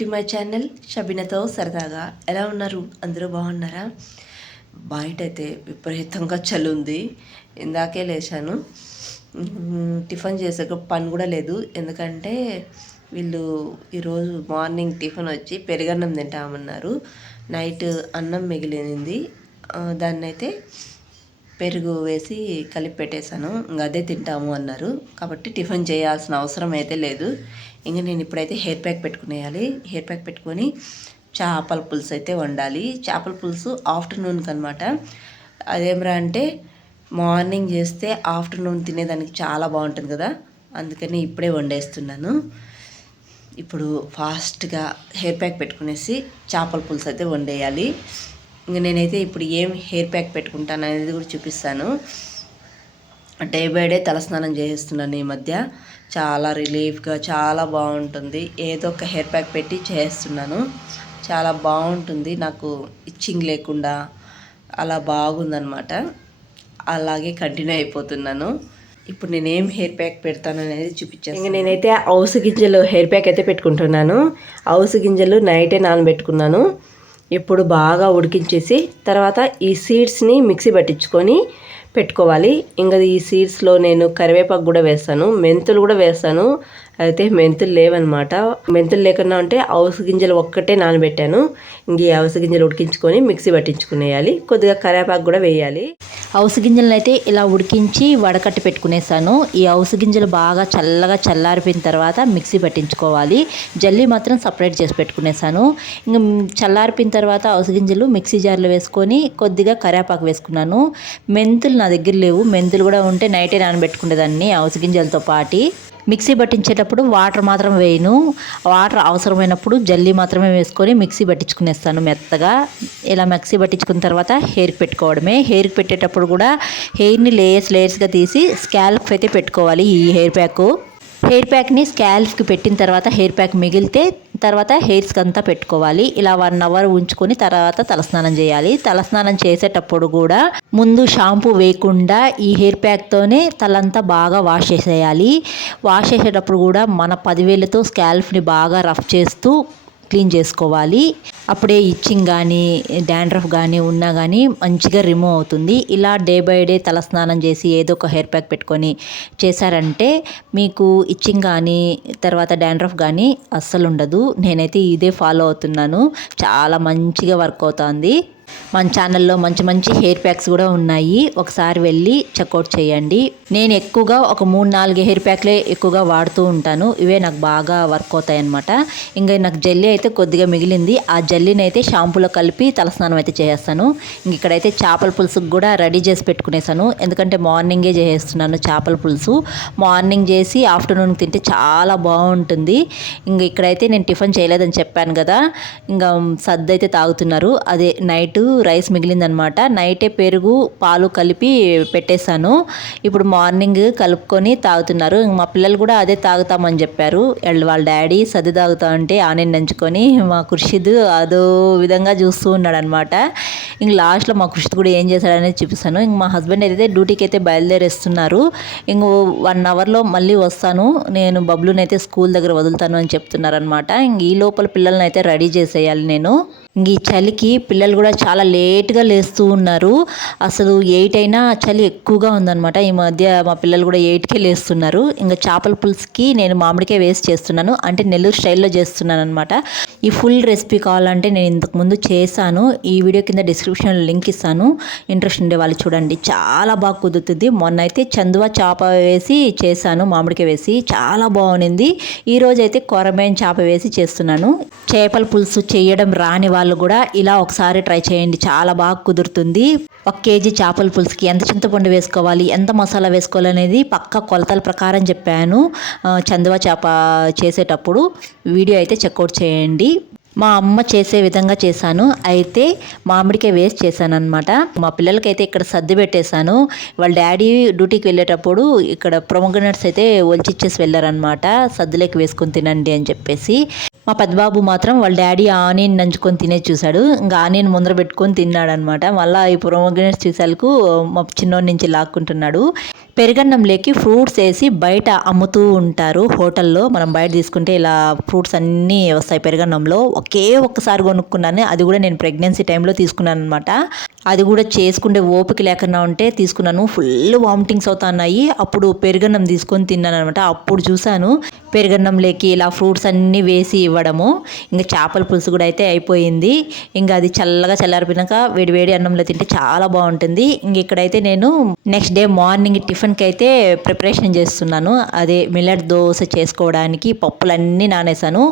To my channel షబీనాతో సరదాగా. ఎలా ఉన్నారు? అందరూ బాగున్నారా? బయట అయితే విపరీతంగా చలి ఉంది. ఇందాకే లేచాను, టిఫిన్ చేసాక పని కూడా లేదు. ఎందుకంటే వీళ్ళు ఈరోజు మార్నింగ్ టిఫిన్ వచ్చి పెరుగన్నం తింటామన్నారు. నైట్ అన్నం మిగిలింది, దాన్ని అయితే పెరుగు వేసి కలిపి పెట్టేశాను. ఇంకా అదే తింటాము అన్నారు, కాబట్టి టిఫిన్ చేయాల్సిన అవసరం అయితే లేదు. ఇంకా నేను ఇప్పుడైతే హెయిర్ ప్యాక్ పెట్టుకునేయాలి. హెయిర్ ప్యాక్ పెట్టుకొని చేపల పులుసు అయితే వండాలి. చేపల పులుసు ఆఫ్టర్నూన్కి అనమాట. అదేమరా అంటే మార్నింగ్ చేస్తే ఆఫ్టర్నూన్ తినేదానికి చాలా బాగుంటుంది కదా, అందుకని ఇప్పుడే వండేస్తున్నాను. ఇప్పుడు ఫాస్ట్గా హెయిర్ ప్యాక్ పెట్టుకునేసి చేపల పులుసు అయితే వండేయాలి. ఇంకా నేనైతే ఇప్పుడు ఏం హెయిర్ ప్యాక్ పెట్టుకుంటాను అనేది కూడా చూపిస్తాను. డే బై డే తలస్నానం చేస్తున్నాను ఈ మధ్య. చాలా రిలీఫ్గా చాలా బాగుంటుంది. ఏదో ఒక హెయిర్ ప్యాక్ పెట్టి చేస్తున్నాను, చాలా బాగుంటుంది. నాకు ఇచ్చింగ్ లేకుండా అలా బాగుందనమాట. అలాగే కంటిన్యూ అయిపోతున్నాను. ఇప్పుడు నేనేం హెయిర్ ప్యాక్ పెడతాను అనేది చూపించాను. ఇంకా నేనైతే అవిసె గింజలు హెయిర్ ప్యాక్ అయితే పెట్టుకుంటున్నాను. అవిసె గింజలు నైటే నానబెట్టుకున్నాను. ఇప్పుడు బాగా ఉడికించేసి తర్వాత ఈ సీడ్స్ని మిక్సీ పట్టించుకొని పెట్టుకోవాలి. ఇంకా ఈ సీడ్స్లో నేను కరివేపాకు కూడా వేస్తాను, మెంతులు కూడా వేస్తాను. అయితే మెంతులు లేవన్నమాట. మెంతులు లేకుండా ఉంటే అవిసె గింజలు ఒక్కటే నానబెట్టాను. ఇంక ఈ అవిసె గింజలు ఉడికించుకొని మిక్సీ పట్టించుకునేయాలి. కొద్దిగా కరివేపాకు కూడా వేయాలి. అవిసె గింజలను అయితే ఇలా ఉడికించి వడకట్టి పెట్టుకునేసాను. ఈ అవిసె గింజలు బాగా చల్లగా చల్లారిపోయిన తర్వాత మిక్సీ పట్టించుకోవాలి. జల్లీ మాత్రం సపరేట్ చేసి పెట్టుకునేసాను. ఇంకా చల్లారిపోయిన తర్వాత అవిసె గింజలు మిక్సీ జార్లో వేసుకొని కొద్దిగా కరివేపాకు వేసుకున్నాను. మెంతులు నా దగ్గర లేవు, మెంతులు కూడా ఉంటే నైటే నానబెట్టుకునేదాన్ని అవిసె గింజలతో పాటి. మిక్సీ పట్టించేటప్పుడు వాటర్ మాత్రం వేయను. వాటర్ అవసరమైనప్పుడు జల్లీ మాత్రమే వేసుకొని మిక్సీ పట్టించుకునేస్తాను మెత్తగా. ఇలా మిక్సీ పట్టించుకున్న తర్వాత హెయిర్కి పెట్టుకోవడమే. హెయిర్కి పెట్టేటప్పుడు కూడా హెయిర్ని లేయర్స్గా తీసి స్కాల్ప్ అయితే పెట్టుకోవాలి. ఈ హెయిర్ ప్యాక్ని స్కాల్ప్కి పెట్టిన తర్వాత హెయిర్ ప్యాక్ మిగిలితే తర్వాత హెయిర్స్కి అంతా పెట్టుకోవాలి. ఇలా 1 అవర్ ఉంచుకొని తర్వాత తలస్నానం చేయాలి. తలస్నానం చేసేటప్పుడు కూడా ముందు షాంపూ వేయకుండా ఈ హెయిర్ ప్యాక్తోనే తలంతా బాగా వాష్ చేసేయాలి. వాష్ చేసేటప్పుడు కూడా మన 10 వేలతో స్కాల్ప్ని బాగా రఫ్ చేస్తూ క్లీన్ చేసుకోవాలి. అప్పుడే ఇచ్చింగ్ కానీ డాండ్రఫ్ కానీ ఉన్నా కానీ మంచిగా రిమూవ్ అవుతుంది. ఇలా డే బై డే తలస్నానం చేసి ఏదో ఒక హెయిర్ ప్యాక్ పెట్టుకొని చేశారంటే మీకు ఇచ్చింగ్ కానీ తర్వాత డాండ్రఫ్ కానీ అస్సలు ఉండదు. నేనైతే ఇదే ఫాలో అవుతున్నాను, చాలా మంచిగా వర్క్ అవుతుంది. మన ఛానల్లో మంచి హెయిర్ ప్యాక్స్ కూడా ఉన్నాయి, ఒకసారి వెళ్ళి చెక్అవుట్ చేయండి. నేను ఎక్కువగా ఒక 3-4 హెయిర్ ప్యాక్లే ఎక్కువగా వాడుతూ ఉంటాను. ఇవే నాకు బాగా వర్క్ అవుతాయి అన్నమాట. ఇంకా నాకు జల్లీ అయితే కొద్దిగా మిగిలింది. ఆ జల్లీని అయితే షాంపూలో కలిపి తలస్నానం అయితే చేసేస్తాను. ఇంక ఇక్కడైతే చేపల పులుసుకు కూడా రెడీ చేసి పెట్టుకునేసాను. ఎందుకంటే మార్నింగే చేసేస్తున్నాను చేపల పులుసు. మార్నింగ్ చేసి ఆఫ్టర్నూన్ తింటే చాలా బాగుంటుంది. ఇంక ఇక్కడైతే నేను టిఫిన్ చేయలేదని చెప్పాను కదా, ఇంకా సద్దు అయితే తాగుతున్నారు. అదే నైట్ రైస్ మిగిలిందనమాట. నైటే పెరుగు పాలు కలిపి పెట్టేశాను. ఇప్పుడు మార్నింగ్ కలుపుకొని తాగుతున్నారు. మా పిల్లలు కూడా అదే తాగుతామని చెప్పారు. వాళ్ళ డాడీ సద్ది తాగుతా అంటే ఆనియన్ నంచుకొని మా ఖుర్షిద్ అదో విధంగా చూస్తూ ఉన్నాడు అనమాట. ఇంక లాస్ట్లో మా ఖుర్షిద్ కూడా ఏం చేశాడనేది చూపిస్తాను. ఇంక మా హస్బెండ్ అయితే డ్యూటీకి అయితే బయలుదేరేస్తున్నారు. ఇంక 1 అవర్లో మళ్ళీ వస్తాను, నేను బబ్లుని అయితే స్కూల్ దగ్గర వదులుతాను అని చెప్తున్నారనమాట. ఇంక ఈ లోపల పిల్లల్ని అయితే రెడీ చేసేయాలి నేను. ఇంక ఈ చలికి పిల్లలు కూడా చాలా లేట్గా లేస్తూ ఉన్నారు. అసలు 8 అయినా చలి ఎక్కువగా ఉందన్నమాట. ఈ మధ్య మా పిల్లలు కూడా 8కే లేస్తున్నారు. ఇంకా చేపల పులుసుకి నేను మామిడికాయ వేసి చేస్తున్నాను, అంటే నెల్లూరు స్టైల్లో చేస్తున్నాను అనమాట. ఈ ఫుల్ రెసిపీ కావాలంటే నేను ఇంతకుముందు చేశాను, ఈ వీడియో కింద డిస్క్రిప్షన్లో లింక్ ఇస్తాను. ఇంట్రెస్ట్ ఉండే వాళ్ళు చూడండి, చాలా బాగా కుదురుతుంది. మొన్న అయితే చందువా చేప వేసి చేశాను, మామిడికాయ వేసి చాలా బాగుంది. ఈరోజు అయితే కొరమేన్ చేప వేసి చేస్తున్నాను. చేపల పులుసు చేయడం రాని వాళ్ళు కూడా ఇలా ఒకసారి ట్రై చేయండి, చాలా బాగా కుదురుతుంది. 1 కేజీ చేపల పులుసుకి ఎంత చింతపండు వేసుకోవాలి, ఎంత మసాలా వేసుకోవాలి అనేది పక్కా కొలతల ప్రకారం చెప్పాను చందువా చేప చేసేటప్పుడు. వీడియో అయితే చెక్అవుట్ చేయండి. మా అమ్మ చేసే విధంగా చేశాను, అయితే మామిడికాయ వేసి చేశాను అనమాట. మా పిల్లలకైతే ఇక్కడ సర్ది పెట్టేశాను. వాళ్ళ డాడీ డ్యూటీకి వెళ్ళేటప్పుడు ఇక్కడ ప్రొమోగ్రనేట్స్ అయితే ఒలిచిచ్చేసి వెళ్ళారనమాట, సర్దులోకి వేసుకొని తినండి అని చెప్పేసి. మా పెద్దబాబు మాత్రం వాళ్ళ డాడీ ఆనియన్ నంచుకొని తినే చూశాడు. ఇంకా ఆనియన్ ముందర పెట్టుకొని తిన్నాడు అనమాట. మళ్ళీ ఈ ప్రొమోగ్రనేట్స్ చూసేందుకు మా చిన్నోడి నుంచి లాక్కుంటున్నాడు. పెరుగన్నంలోకి ఫ్రూట్స్ వేసి బయట అమ్ముతూ ఉంటారు హోటల్లో. మనం బయట తీసుకుంటే ఇలా ఫ్రూట్స్ అన్నీ వస్తాయి పెరుగన్నంలో. ఒక్కసారి కొనుక్కున్నాను, అది కూడా నేను ప్రెగ్నెన్సీ టైంలో తీసుకున్నాను అనమాట. అది కూడా చేసుకుంటే ఓపిక లేకుండా ఉంటే తీసుకున్నాను. ఫుల్ వామిటింగ్స్ అవుతున్నాయి. అప్పుడు పెరుగన్నం తీసుకొని తిన్నాను అనమాట. అప్పుడు చూశాను పెరుగన్నంలోకి ఇలా ఫ్రూట్స్ అన్నీ వేసి ఇవ్వడము. ఇంకా చేపల పులుసు కూడా అయితే అయిపోయింది. ఇంకా అది చల్లగా చల్లారిపోయినాక వేడి అన్నంలో తింటే చాలా బాగుంటుంది. ఇంక ఇక్కడైతే నేను నెక్స్ట్ డే మార్నింగ్ టిఫిన్కి అయితే ప్రిపరేషన్ చేస్తున్నాను. అదే మిల్లెట్ దోశ చేసుకోవడానికి పప్పులన్నీ నానేసాను.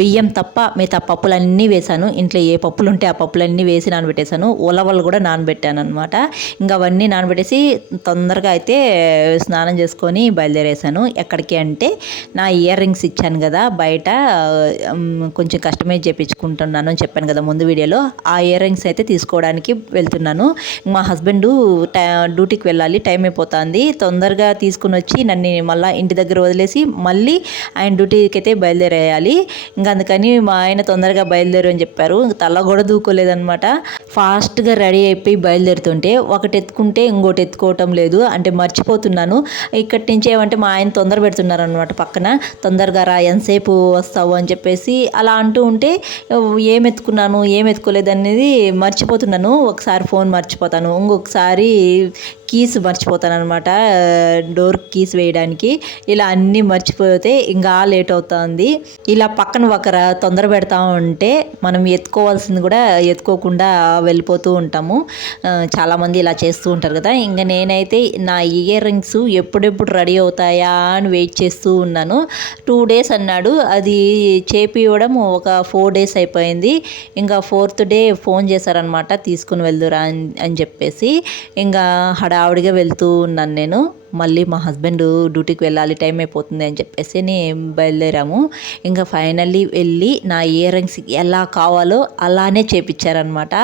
బియ్యం తప్ప మిగతా పప్పులన్నీ వేసాను. ఇంట్లో ఏ పప్పులు ఉంటే ఆ పప్పులన్నీ వేసి నానబెట్టేశాను. ఉలవలు కూడా నానబెట్టాను అనమాట. ఇంకా అవన్నీ నానబెట్టేసి తొందరగా అయితే స్నానం చేసుకొని బయలుదేరేసాను. ఎక్కడికి అంటే నా ఇయర్ రింగ్స్ ఇచ్చాను కదా బయట, కొంచెం కస్టమైజ్ చేయించుకుంటున్నాను అని చెప్పాను కదా ముందు వీడియోలో. ఆ ఇయర్ రింగ్స్ అయితే తీసుకోవడానికి వెళ్తున్నాను. మా హస్బెండ్ డ్యూటీకి వెళ్ళాలి, టైం అయిపోతుంది. తొందరగా తీసుకుని వచ్చి నన్ను మళ్ళీ ఇంటి దగ్గర వదిలేసి మళ్ళీ ఆయన డ్యూటీకి అయితే బయలుదేరేయాలి. ఇంకా అందుకని మా ఆయన తొందరగా బయలుదేరు అని చెప్పారు. తల కూడా దూకోలేదనమాట. ఫాస్ట్గా రెడీ అయిపోయి బయలుదేరుతుంటే ఒకటి ఎత్తుకుంటే ఇంకోటి ఎత్తుకోవటం లేదు, అంటే మర్చిపోతున్నాను. ఇక్కడి నుంచి ఏమంటే మా ఆయన తొందర పెడుతున్నారు అనమాట పక్కన. తొందరగా రా, ఎంతసేపు వస్తావు అని చెప్పేసి అలా అంటూ ఉంటే ఏం ఎత్తుకోలేదు అనేది మర్చిపోతున్నాను. ఒకసారి ఫోన్ మర్చిపోతాను, ఇంకొకసారి కీస్ మర్చిపోతాను అనమాట, డోర్ కీస్ వేయడానికి. ఇలా అన్నీ మర్చిపోతే ఇంకా లేట్ అవుతుంది. ఇలా పక్కన ఒకరు తొందర పెడతా ఉంటే మనం ఎత్తుకోవాల్సింది కూడా ఎత్తుకోకుండా వెళ్ళిపోతూ ఉంటాము. చాలామంది ఇలా చేస్తూ ఉంటారు కదా. ఇంకా నేనైతే నా ఇయర్ రింగ్స్ ఎప్పుడెప్పుడు రెడీ అవుతాయా అని వెయిట్ చేస్తూ ఉన్నాను. 2 days అన్నాడు, అది చేపివ్వడం ఒక 4 days అయిపోయింది. ఇంకా 4th day ఫోన్ చేశారనమాట, తీసుకుని వెళ్దురా అని చెప్పేసి. ఇంకా హడావుడిగా వెళ్తూ ఉన్నాను నేను. మళ్ళీ మా హస్బెండ్ డ్యూటీకి వెళ్ళాలి, టైం అయిపోతుంది అని చెప్పేసి బయలుదేరాము. ఇంకా ఫైనల్లీ వెళ్ళి నా ఇయర్ రింగ్స్ ఎలా కావాలో అలానే చేపించారనమాట.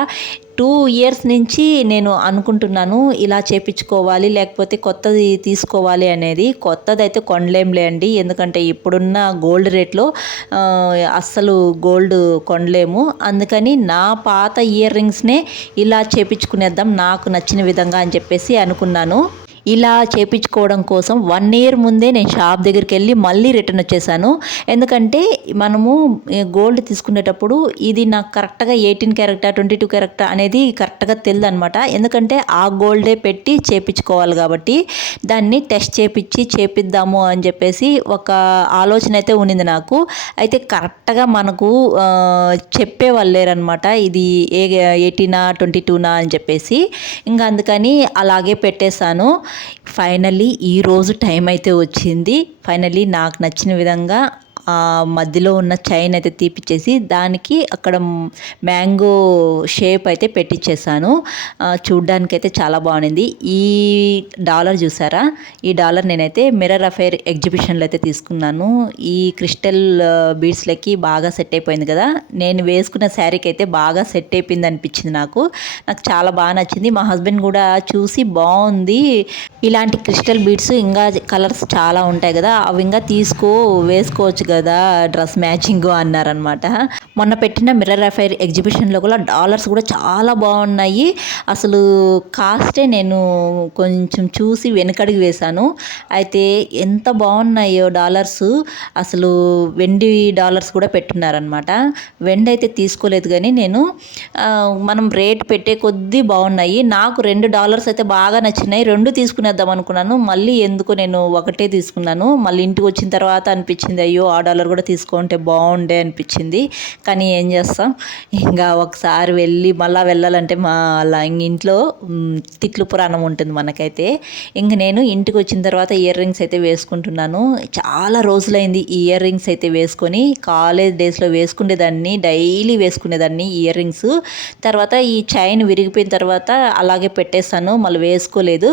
2 years నుంచి నేను అనుకుంటున్నాను ఇలా చేపించుకోవాలి, లేకపోతే కొత్తది తీసుకోవాలి అనేది. కొత్తది అయితే కొనలేంలే అండి, ఎందుకంటే ఇప్పుడున్న గోల్డ్ రేట్లో అస్సలు గోల్డ్ కొనలేము. అందుకని నా పాత ఇయర్ రింగ్స్నే ఇలా చేపించుకునేద్దాం నాకు నచ్చిన విధంగా అని చెప్పేసి అనుకున్నాను. ఇలా చేపించుకోవడం కోసం 1 year ముందే నేను షాప్ దగ్గరికి వెళ్ళి మళ్ళీ రిటర్న్ వచ్చేసాను. ఎందుకంటే మనము గోల్డ్ తీసుకునేటప్పుడు ఇది నాకు కరెక్ట్గా 18 క్యారెక్టా 22 క్యారెక్టా అనేది కరెక్ట్గా తెలియదు అనమాట. ఎందుకంటే ఆ గోల్డే పెట్టి చేపించుకోవాలి కాబట్టి దాన్ని టెస్ట్ చేపిద్దాము అని చెప్పేసి ఒక ఆలోచన అయితే ఉన్నింది నాకు. అయితే కరెక్ట్గా మనకు చెప్పేవాళ్ళు లేరనమాట, ఇది 18నా 22నా అని చెప్పేసి. ఇంకా అందుకని అలాగే పెట్టేశాను. ఫైనల్లీ ఈరోజు టైం అయితే వచ్చింది. ఫైనల్లీ నాకు నచ్చిన విధంగా మధ్యలో ఉన్న చైన్ అయితే తీపిచ్చేసి దానికి అక్కడ మ్యాంగో షేప్ అయితే పెట్టించేసాను. చూడ్డానికి అయితే చాలా బాగుంది. ఈ డాలర్ చూసారా, ఈ డాలర్ నేనైతే మిర్రర్ అఫైర్ ఎగ్జిబిషన్లో అయితే తీసుకున్నాను. ఈ క్రిస్టల్ బీడ్స్లకి బాగా సెట్ అయిపోయింది కదా. నేను వేసుకున్న శారీకి అయితే బాగా సెట్ అయిపోయింది అనిపించింది నాకు చాలా బాగా నచ్చింది. మా హస్బెండ్ కూడా చూసి బాగుంది, ఇలాంటి క్రిస్టల్ బీడ్స్ ఇంకా కలర్స్ చాలా ఉంటాయి కదా, అవి ఇంకా వేసుకోవచ్చు కదా డ్రెస్ మ్యాచింగ్ అన్నారనమాట. మొన్న పెట్టిన మిర్రర్ అఫైర్ ఎగ్జిబిషన్లో కూడా డాలర్స్ కూడా చాలా బాగున్నాయి. అసలు కాస్టే నేను కొంచెం చూసి వెనకడికి వేశాను. అయితే ఎంత బాగున్నాయో డాలర్స్, అసలు వెండి డాలర్స్ కూడా పెట్టున్నారనమాట. వెండి అయితే తీసుకోలేదు కానీ నేను మనం రేట్ పెట్టే కొద్దీ బాగున్నాయి. నాకు $2 అయితే బాగా నచ్చినాయి. 2 తీసుకునేద్దాం అనుకున్నాను, మళ్ళీ ఎందుకు నేను ఒకటే తీసుకున్నాను. మళ్ళీ ఇంటికి వచ్చిన తర్వాత అనిపించింది అయ్యో ఆ డాలర్ కూడా తీసుకుంటే బాగుండే అనిపించింది. కానీ ఏం చేస్తాం, ఇంకా ఒకసారి మళ్ళీ వెళ్ళాలంటే ఇంట్లో తిట్లు పురాణం ఉంటుంది మనకైతే. ఇంక నేను ఇంటికి వచ్చిన తర్వాత ఇయర్ రింగ్స్ అయితే వేసుకుంటున్నాను. చాలా రోజులైంది ఈ ఇయర్ రింగ్స్ అయితే వేసుకొని. కాలేజ్ డేస్లో వేసుకునేదాన్ని, డైలీ వేసుకునేదాన్ని ఇయర్ రింగ్స్. తర్వాత ఈ చైన్ విరిగిపోయిన తర్వాత అలాగే పెట్టేస్తాను, మళ్ళీ వేసుకోలేదు.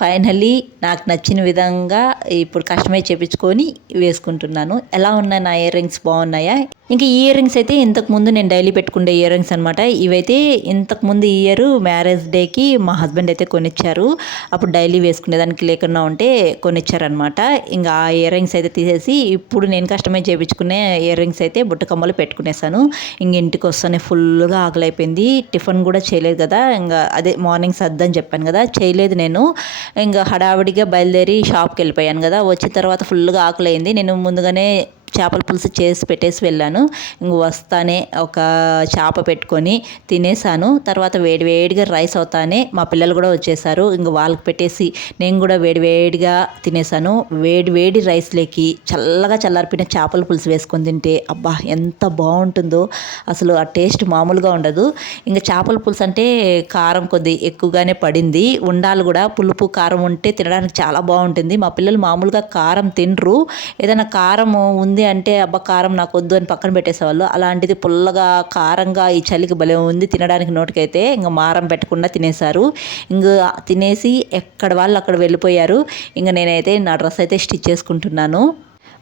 ఫైనల్లీ నాకు నచ్చిన విధంగా ఇప్పుడు కస్టమైజ్ చేయించుకొని వేసుకుంటున్నాను. ఎలా ఉన్నాయి నా ఇయర్ రింగ్స్, బాగున్నాయా? ఇంకా ఈ ఇయర్ రింగ్స్ అయితే ఇంతకుముందు నేను డైలీ పెట్టుకునే ఇయర్ రింగ్స్ అనమాట. ఇవైతే ఇంతకుముందు ఇయర్ మ్యారేజ్ డేకి మా హస్బెండ్ అయితే కొనిచ్చారు. అప్పుడు డైలీ వేసుకునేదానికి లేకుండా ఉంటే కొనిచ్చారనమాట. ఇంకా ఆ ఇయర్ రింగ్స్ అయితే తీసేసి ఇప్పుడు నేను కస్టమైజ్ చేయించుకునే ఇయర్ రింగ్స్ అయితే బుట్టకమ్మలు పెట్టుకునేసాను. ఇంక ఇంటికి వస్తానే ఫుల్గా ఆకలి అయిపోయింది. టిఫిన్ కూడా చేయలేదు కదా, ఇంకా అదే మార్నింగ్ సర్దని చెప్పాను కదా, చేయలేదు నేను. ఇంకా హడావిడిగా బయలుదేరి షాప్కి వెళ్ళిపోయాను కదా, వచ్చిన తర్వాత ఫుల్గా ఆకలి అయింది. నేను ముందుగానే చేపల పులుసు చేసి పెట్టేసి వెళ్ళాను. ఇంక వస్తానే ఒక చేప పెట్టుకొని తినేసాను. తర్వాత వేడివేడిగా రైస్ అవుతానే మా పిల్లలు కూడా వచ్చేసారు. ఇంక వాళ్ళకి పెట్టేసి నేను కూడా వేడివేడిగా తినేసాను. వేడి రైస్లోకి చల్లగా చల్లారిపోయిన చేపల పులుసు వేసుకొని తింటే అబ్బా ఎంత బాగుంటుందో అసలు. ఆ టేస్ట్ మామూలుగా ఉండదు. ఇంకా చేపల పులుసు అంటే కారం కొద్ది ఎక్కువగానే పడింది. ఉండాలి కూడా, పులుపు కారం ఉంటే తినడానికి చాలా బాగుంటుంది. మా పిల్లలు మామూలుగా కారం తినరు. ఏదైనా కారం ఉంది అంటే అబ్బా కారం నాకు వద్దు అని పక్కన పెట్టేసేవాళ్ళు. అలాంటిది పుల్లగా కారంగా ఈ చలికి భలే ఉంది తినడానికి నోటికైతే. ఇంకా మారం పెట్టకుండా తినేశారు. ఇంకా తినేసి ఎక్కడ వాళ్ళు అక్కడ వెళ్ళిపోయారు. ఇంకా నేనైతే నా డ్రెస్ అయితే స్టిచ్ చేసుకుంటున్నాను.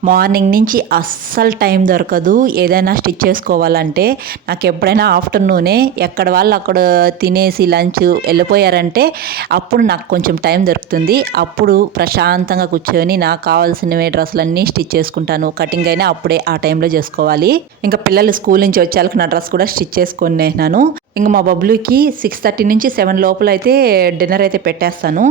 మార్నింగ్ నుంచి అస్సలు టైం దొరకదు ఏదైనా స్టిచ్ చేసుకోవాలంటే. నాకు ఎప్పుడైనా ఆఫ్టర్నూనే ఎక్కడ వాళ్ళు అక్కడ తినేసి లంచ్ వెళ్ళిపోయారంటే అప్పుడు నాకు కొంచెం టైం దొరుకుతుంది. అప్పుడు ప్రశాంతంగా కూర్చొని నాకు కావాల్సినవి డ్రెస్సులన్నీ స్టిచ్ చేసుకుంటాను. కటింగ్ అయినా అప్పుడే ఆ టైంలో చేసుకోవాలి. ఇంకా పిల్లలు స్కూల్ నుంచి వచ్చేళ్ళకి నా డ్రెస్ కూడా స్టిచ్ చేసుకునేనాను. ఇంకా మా బబ్లుకి 6:30 నుంచి 7 లోపల అయితే డిన్నర్ అయితే పెట్టేస్తాను.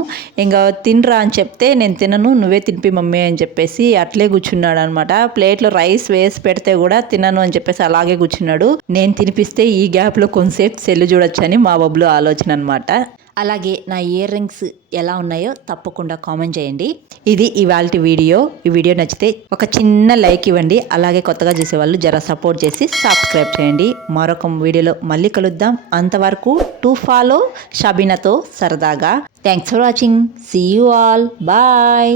ఇంకా తినరా అని చెప్తే నేను తినను, నువ్వే తినిపి మమ్మీ అని చెప్పేసి అట్లే కూర్చున్నాడు అనమాట. ప్లేట్లో రైస్ వేసి పెడితే కూడా తినను అని చెప్పేసి అలాగే కూర్చున్నాడు. నేను తినిపిస్తే ఈ గ్యాప్లో కొంతసేపు సెల్లు చూడొచ్చని మా బబ్లు ఆలోచన అనమాట. అలాగే నా ఇయర్ రింగ్స్ ఎలా ఉన్నాయో తప్పకుండా కామెంట్ చేయండి. ఇది ఇవాల్టి వీడియో. ఈ వీడియో నచ్చితే ఒక చిన్న లైక్ ఇవ్వండి. అలాగే కొత్తగా చూసేవాళ్ళు జర సపోర్ట్ చేసి సబ్స్క్రైబ్ చేయండి. మరొక వీడియోలో మళ్ళీ కలుద్దాం. అంతవరకు టు ఫాలో షబీనాతో సరదాగా. Thanks for watching. See you all. Bye.